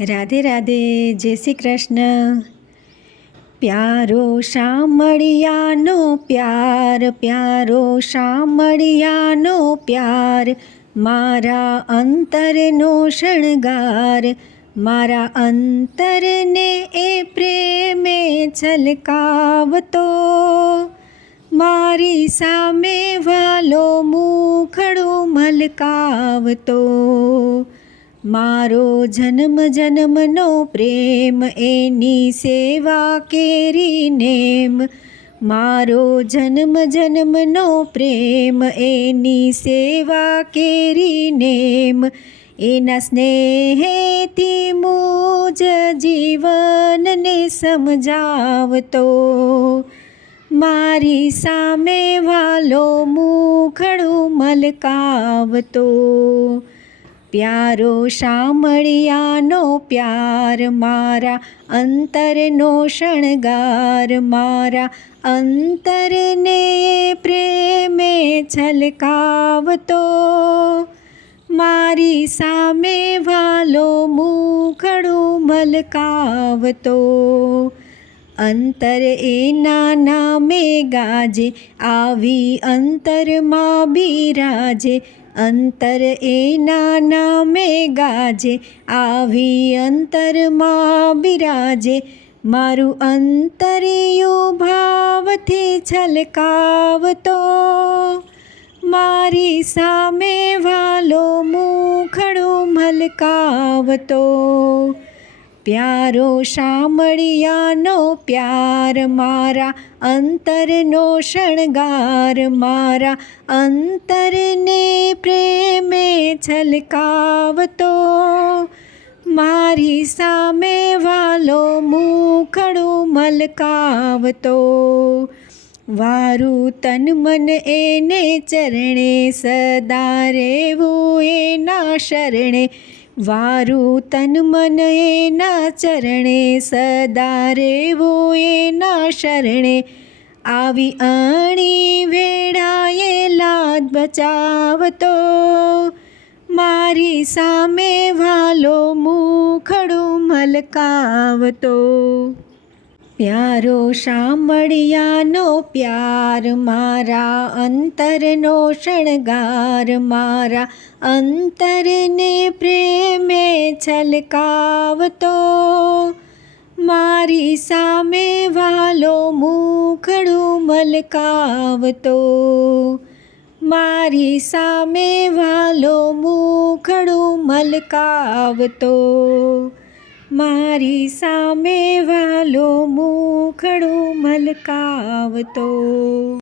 રાધે રાધે, જય શ્રી કૃષ્ણ. પ્યારો શામળિયાનો પ્યાર, પ્યારો શામળિયાનો પ્યાર, મારા અંતરનો શણગાર, મારા અંતરને એ પ્રેમે છલકાવતો. મારી સામે વાલો મુખડું મલકાવતો. મારો જન્મ જન્મનો પ્રેમ એની સેવા કેરી નેમ મારો જન્મ જન્મનો પ્રેમ એની સેવા કેરી નેમ એના સ્નેહેથી મુજ જીવનને સમજાવતો. મારી સામે વાલો મુખડું મલકાવતો. પ્યારો શામળિયાનો પ્યાર મારા અંતરનો શણગાર મારા અંતરને પ્રેમે છલકાવતો. મારી સામે વાલો મુખડું મલકાવતો. અંતર એના નામે ગાજે, આવી અંતરમાં બિરાજે અંતર એના નામે ગાજે આવી અંતરમાં બિરાજે. મારું અંતરિયું ભાવથી છલકાવતો. મારી સામે વાલો મુખડું મલકાવતો. પ્યારો શામળિયાનો પ્યાર મારા, અંતરનો શણગાર મારા, અંતરને પ્રેમે છલકાવતો. મારી સામે વાલો મુખડું મલકાવતો. વારું તન મન એને ચરણે, સદા રેવું એના શરણે. વારું તન મન એના ચરણે સદા રહેવું એના શરણે. આવી અણી વેળાએ લાદ બચાવતો. મારી સામે વાલો મુખડું મલકાવતો. પ્યારો શામળિયાનો પ્યાર, મારા અંતરનો શણગાર, મારા અંતરને પ્રેમે છલકાવતો. મારી સામે વાલો મુખડું મલકાવતો. મારી સામે વાલો મુખડું મલકાવતો. મારી સામે વાલો મુખડું મલકાવતો.